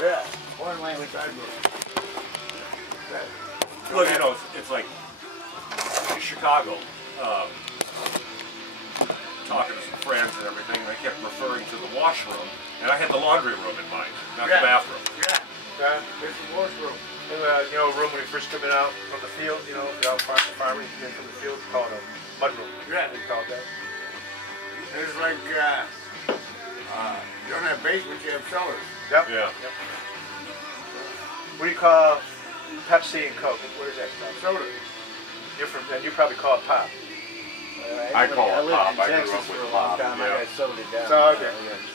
Yeah, foreign language I grew. Well, you know, it's like in Chicago, talking to some friends and everything, and they kept referring to the washroom, and I had the laundry room in mind, not the bathroom. Yeah. This is the washroom. And, you know, a room when you're first coming out from the field, you know, if you're out farming, you come in from the field, call it a mud room. Yeah. They call it that. It's like, you don't have basements, you have cellars. Yep. Yeah. Yep. What do you call Pepsi and Coke? What is that stuff? Soda. You're from, and you probably call it pop. I call it pop. I I lived grew in up Texas with for a pop. long time. I got soda down. So, okay.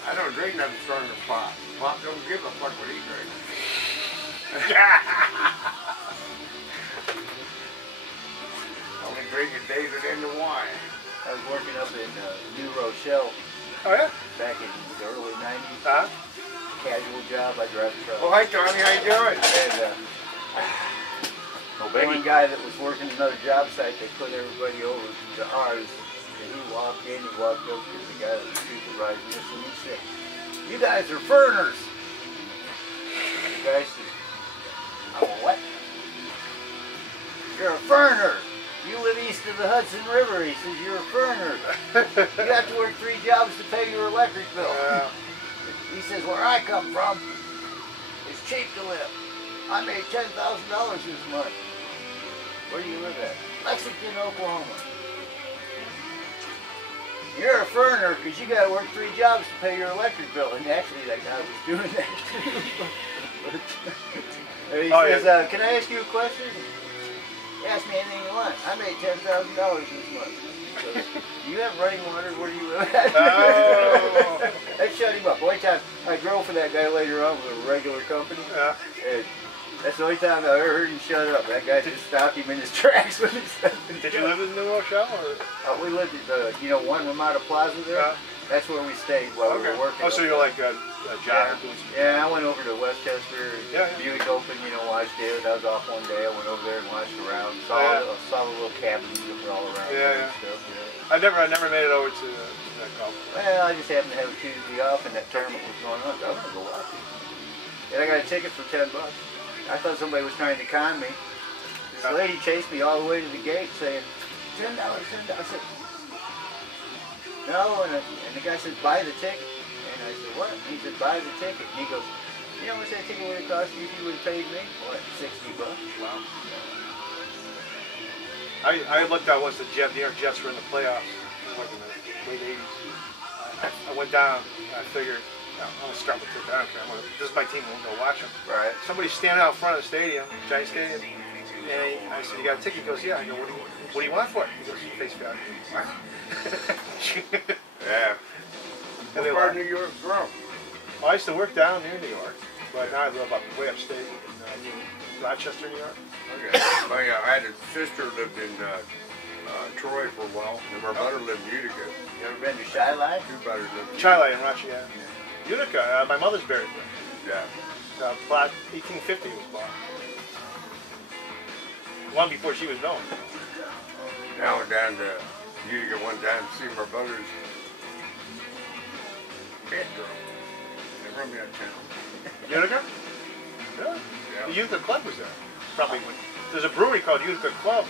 I don't drink nothing stronger than pop. Pop don't give a fuck what he drinks. Only drinking days it into wine. I was working up in New Rochelle Oh, yeah? back in the early 90s. Uh-huh. Casual job. I drive a truck. Oh, hi Tony, how you doing? And one guy that was working another job site, they put everybody over to ours. And he walked in, he walked up to the guy that was supervising this, and he said, "You guys are foreigners." The guy said, "I'm a what?" "You're a foreigner. You live east of the Hudson River." He says, "You're a foreigner. You have to work 3 jobs to pay your electric bill." He says, "Where I come from, it's cheap to live. I made $10,000 this month." "Where do you live at?" "Lexington, Oklahoma." "You're a foreigner because you got to work 3 jobs to pay your electric bill." And actually, that guy was doing that too. He says, "Can I ask you a question?" "Ask me anything you want. I made $10,000 this month." He goes, "Do you have running water where you live at?" Oh. That shut him up. One time, I drove for that guy later on with a regular company. Yeah. And that's the only time I ever heard him shut up. That guy just stopped him in his tracks when he said. Did you live in New Rochelle? Or? We lived at, you know, one Ramada Plaza there. That's where we stayed while we were working. Oh, so you're like a job doing some. Yeah, I went over to Westchester. Yeah. Buick open, you know, watched it. I was off one day. I went over there and watched around. Saw the little cabins that were all around there and stuff. Yeah. I never made it over to that golf. Well, I just happened to have a Tuesday off, and that tournament was going on. So I'm gonna go watch it. And I got a ticket for $10. I thought somebody was trying to con me. This lady chased me all the way to the gate, saying, $10, $10. I said, "No," and the guy said, "Buy the ticket." And I said, "What?" He said, "Buy the ticket." And he goes, "You know how much that ticket would have cost you if you would have paid me?" "What, $60?" Wow. I looked out once the New York Jets were in the playoffs, like in the late 80s. I went down, and I figured, I'm going to start with the ticket. I don't care. This is my team, I'm going to go watch them. Right. Somebody's standing out front of the stadium, Giant Stadium, and I said, "You got a ticket?" He goes, "Yeah." I go, what do you want for it?" He goes, "Face value." What? Yeah. And What part of New York from? Well, I used to work down near New York, but now I live way upstate in Rochester, New York. Okay. I had a sister lived in Troy for a while, and my brother lived in Utica. You ever been to Shiloh? 2 brothers lived in Chile in Rochester, yeah. Utica, my mother's buried there. Yeah. Plot 1850 was bought. Long before she was known. Now I went down to Utica one time to see my brother's pet drum. They run me out of town. Utica? Yeah. The Utica Club was there. Probably when there's a brewery called Utica Club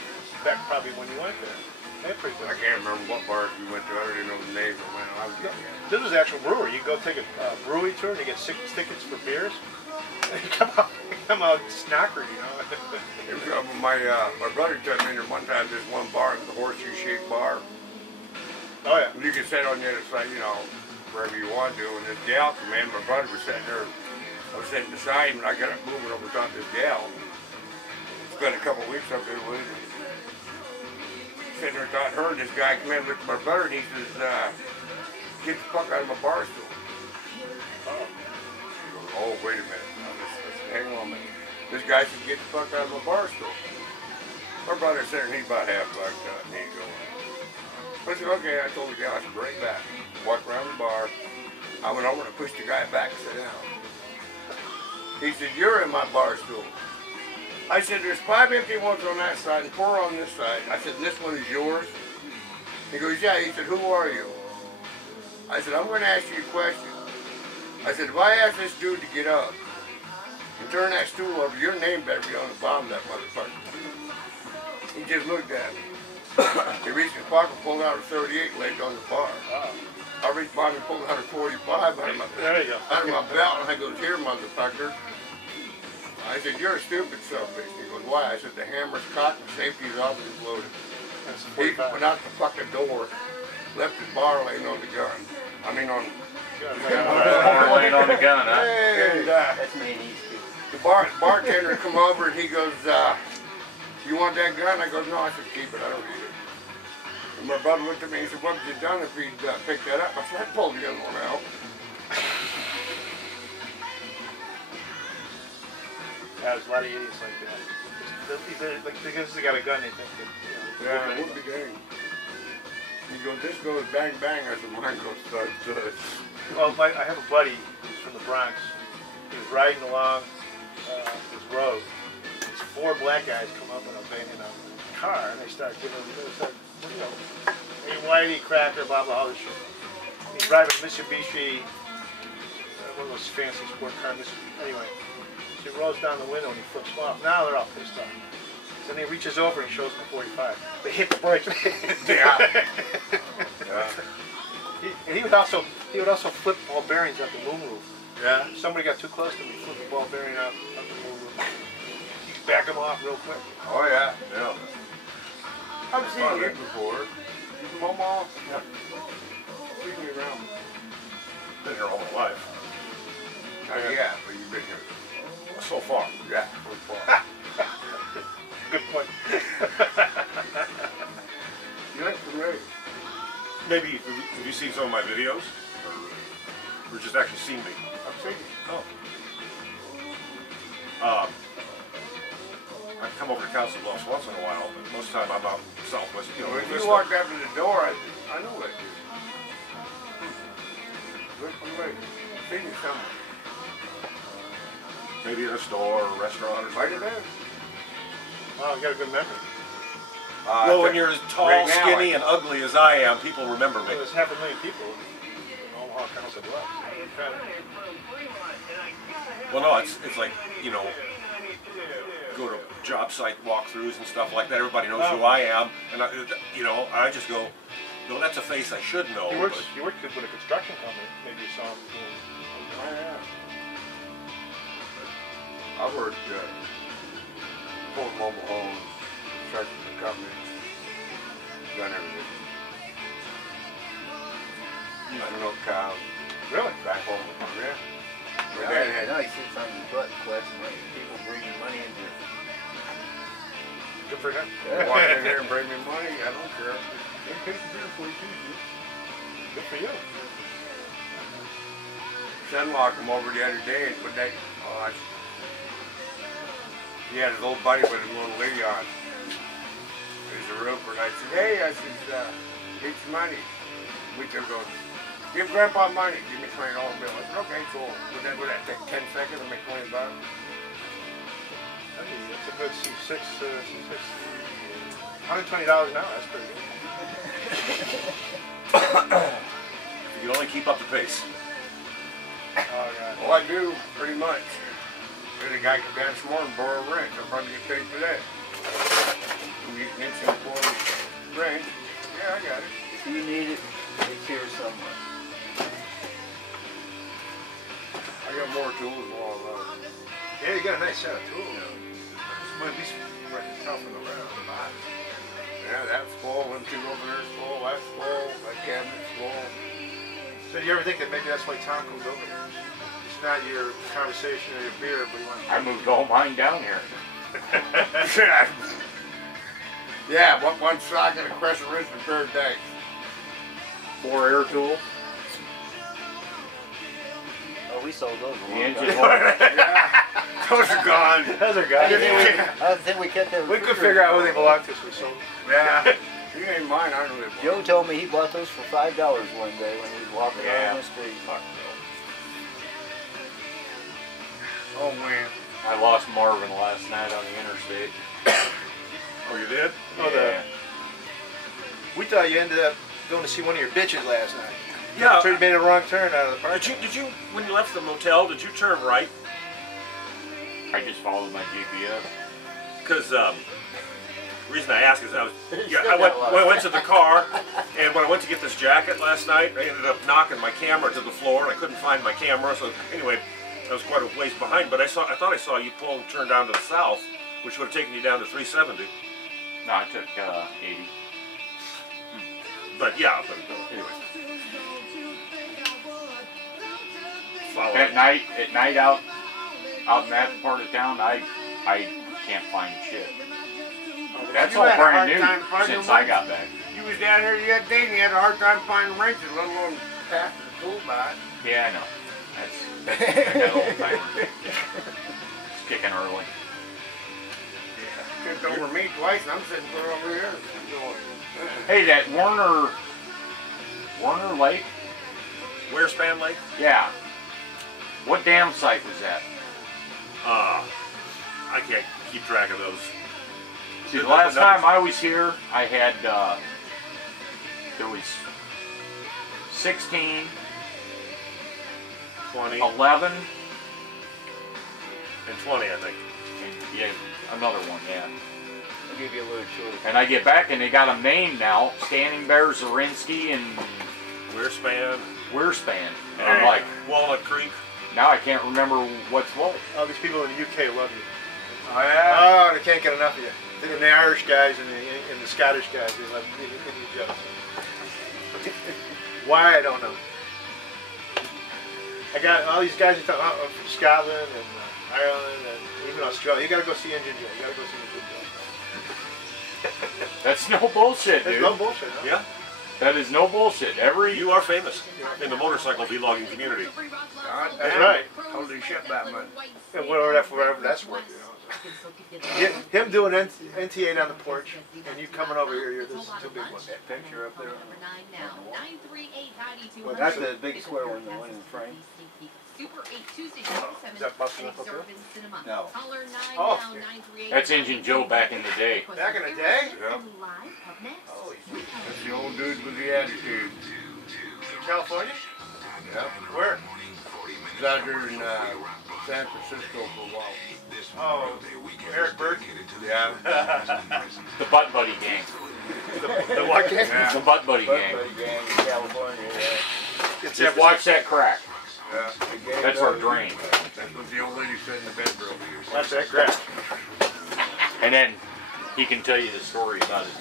back probably when you went there. They're pretty good. I can't remember what bars we went to. I don't even know the names of when I was getting there. This was the actual brewery. You go take a brewery tour and you get 6 tickets for beers. And you come out snockered, you know. My brother took me in there one time. There's one bar, the horseshoe-shaped bar. Oh yeah. You can sit on the other side, you know, wherever you want to. And this gal come in. My brother was sitting there. I was sitting beside him, and I got up moving over top of this gal. Spent a couple of weeks up there with him. Sitting there, thought her and this guy come in, looked at my brother, and he says, "Get the fuck out of my bar stool." Oh. He goes, "Oh, wait a minute. Now, hang on a minute." This guy said, "Get the fuck out of my bar stool." My brother's sitting there, he's about half fucked up, and he's going. I said, "Okay." I told the guy, I said, "Bring it back." Walked around the bar. I went over and pushed the guy back and sat down. He said, "You're in my bar stool." I said, "There's 5 empty ones on that side and 4 on this side." I said, "This one is yours?" He goes, "Yeah." He said, "Who are you?" I said, "I'm going to ask you a question." I said, "If I ask this dude to get up, and turn that stool over. Your name better be on the bottom of that motherfucker. He just looked at me. He reached his pocket, pulled out a 38, and laid it on the bar. I reached behind and pulled out a 45 out of my belt, and I goes, "Here, motherfucker." I said, "You're a stupid son-of-a-bitch." He goes, "Why?" I said, "The hammer's cocked, and safety's off, and it's loaded." He went out the fucking door, left his bar laying on the gun. I mean on... laying on the gun, huh? And, That's me and he's too. the bartender come over and he goes, "You want that gun?" I goes, "No." I said, "Keep it, I don't need it." And my brother looked at me and said, "What would you done if he'd picked that up?" I said, "I pulled the other one out." Yeah, there's a lot of idiots like that. Like, because they got a gun, they think that, Yeah, it would be dang. He goes, "This goes bang bang." I said, "Mine goes thud thud." Well, I have a buddy who's from the Bronx. He was riding along this road. These 4 black guys come up in a car, and they start giving him, hey, whitey, cracker, blah, blah, all this shit. He's driving a Mitsubishi, one of those fancy sport cars. Anyway, so he rolls down the window and he flips them off. Now they're all pissed off. Then he reaches over and shows them the 45. They hit the brakes. Yeah. And he would also flip ball bearings out the moonroof. Yeah. If somebody got too close to him, he'd flip the ball bearing out the moonroof. He'd back them off real quick. Oh yeah. Yeah. I've seen you before. You from Omaha? Yeah. Seen you around. Been here all my life. Yeah, but you've been here. So far. Yeah, so far. Good point. You like the race? Maybe, have you seen some of my videos? Or just actually seen me? I've seen you. Oh. I come over to Council Bluffs once in a while, but most of the time I'm out southwest. When you walked up to the door, I know that dude. Look from the race. I've seen you somewhere. Maybe in a store or a restaurant or Might something. have been. Wow, you got a good memory. Well, when you're as tall, right now, skinny, and ugly as I am, people remember me. Well, there's 500,000 people in Omaha Council Bluffs. Well, no, it's like, go to job site walkthroughs and stuff like that. Everybody knows who I am, and I just go, no, that's a face I should know. You worked with a construction company. Maybe you saw him doing. Oh, yeah. I worked for mobile homes, construction companies, done everything. I milk cows, Really? back home with my man. My Now, dad had now he sits on his butt and collects money. People bringing money into it. Good for him. walk in here and bring me money. I don't care. They pay the beer for you too. Good for you. Son-in-law come over the other day and put that. He had his old buddy with his little lady on. He's a roofer, and I said, "Hey," I said, "Need some money." We took going, "Give Grandpa money. Give me $20 bill." I said, "Okay, cool." Would that take 10 seconds to make $20? That's a good C6. $120 an hour. That's pretty good. You can only keep up the pace. Oh God. Well, I do, pretty much. There's a guy come down this morning and borrow a wrench. I'll probably get paid for that. You can get some for wrench. Yeah, I got it. If you need it, it's here somewhere. I got more tools than all of those. Yeah, you got a nice set of tools. Well, at least right tough in the round. Yeah, that's full. Them two over there is full. That's full. That cabinet's full. So do you ever think that maybe that's why Tom comes over? It's not your conversation or your beer, but you want to... I moved all mine down here. Yeah, one socket, a crescent wrist, and a pair of dikes. 4 air tools. Oh, we sold those. The engine oil. Yeah, those are gone. Those are I guys. don't think we kept them. We could figure out who they belong to, so we sold them. Yeah. You ain't mine, I know they bought. Joe told me he bought those for $5 one day when he was walking around the street. Oh, man. I lost Marvin last night on the interstate. Oh, you did? Oh, Yeah. We thought you ended up going to see one of your bitches last night. Yeah. So you made a wrong turn out of the park. Did you, when you left the motel, did you turn right? I just followed my GPS. Because the reason I ask is I went to the car, and when I went to get this jacket last night, I ended up knocking my camera to the floor, and I couldn't find my camera. So anyway, I was quite a ways behind. But I thought I saw you pull and turn down to the south, which would have taken you down to 370. No, I took 80. But yeah, anyway. At night out in that part of town, I can't find shit. That's all brand new since I got back. You was down here the other day and you had a hard time finding wrenches, let alone passing the tool by. Yeah, I know. That's that old timer. It's kicking early. Tipped over me twice and I'm sitting there over here. Hey, that Warner Lake? Wearspan Lake? Yeah. What dam site was that? I can't keep track of those. See, the last time I was here, I had, there was 16, 20, 11, and 20, I think. and yeah, another one, yeah. I'll give you a little choice. And I get back and they got them named now, Standing Bear, Zarinsky, and Wearspan. And I'm like, Walnut Creek. now I can't remember what's what. All these people in the UK love you. Oh yeah? Oh, they can't get enough of you. And the Irish guys and the Scottish guys, they love you jokes. Why, I don't know. I got all these guys from Scotland and Ireland and even Australia. You gotta go see Engine Joe. You gotta go see Engine Joe. That's no bullshit, There's dude. no bullshit, huh? Yeah, That is no bullshit. you are famous in the motorcycle vlogging community. That's right. Holy shit, Batman. And whatever that's worth, you know. Him doing NT8 on the porch, and you coming over here, this is too big one. That picture up there. Well, that's the big square one, the one in the frame. Is that Busted Knuckle too? No. Oh, That's Engine Joe back in the day. back in the day? Yeah. That's the old dude with the attitude. California? Yeah. Where? He's out here in San Francisco for a while. Oh, Eric Burke? Yeah. The Butt Buddy Gang. The what gang? Yeah. The Butt Buddy Gang. Buddy gang in California, yeah. Just watch that crack. Yeah. That's our drain. That's what the old lady said in the bedroom. Watch that crap. And then he can tell you the story about it.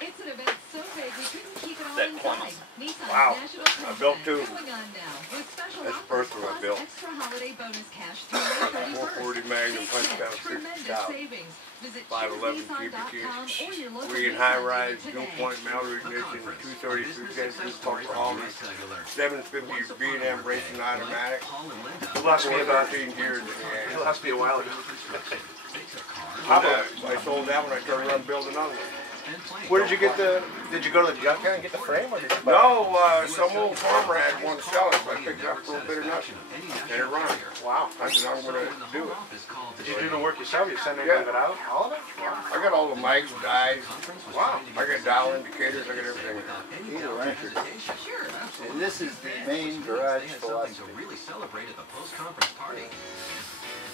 It's an event so big we couldn't keep it all That inside. plummet. Nissan's Wow. National I built two. Going on now with special That's the offers first one I plus built. extra holiday bonus cash through May 31st. 440 Magnum punch Take down tremendous 60,000. savings. Visit 511 choosenissan.com cubic or your local Three in Nissan high dealer rise, today. dual point Mallory ignition, 233 Genesis pumper August, 750 B&M racing automatic, You lost me about 13 years in the You end. lost me a while ago. I sold that one, I turned around and built another one. Where did you get did you go to the junkyard and get the frame, or did you buy it? No, some old farmer had one to sell it, but I picked it up for a bit of nothing. And it run. Wow. I said, I'm going to do it. Did you do the work yourself? You send any of it out? All of it? I got all the mics, dies. Wow. I got dial indicators, I got everything. He's a rancher. And this is the main garage philosophy.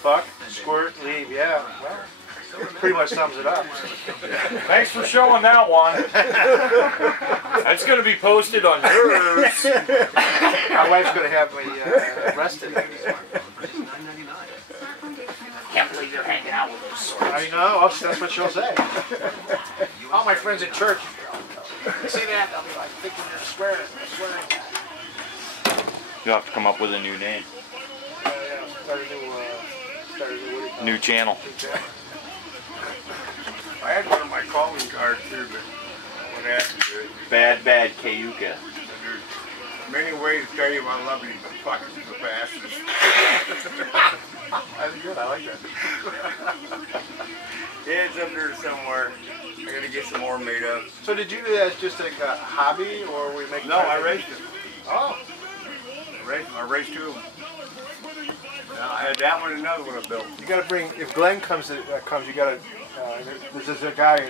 Fuck, squirt, leave, yeah. Well, pretty much sums it up. Thanks for showing that one. That's going to be posted on yours. My wife's going to have me arrested. Can't believe you're hanging out with us. I know, that's what she'll say. All my friends at church, they say that, they'll be like, thinking you're swearing. You'll have to come up with a new name. Yeah, start a new, what do you call New it? channel. I had one of my calling cards here, but what happened to it? Bad Cayuga. There's many ways to tell you I love you, but fuck is the fastest. That's good, I like that. Yeah, it's up there somewhere. I gotta get some more made up. So did you do that as just like a hobby, or were you making? No, I raced it. Oh. I raced two of them. I had that one and another one I built. You gotta bring, if Glenn comes, you gotta, there's a guy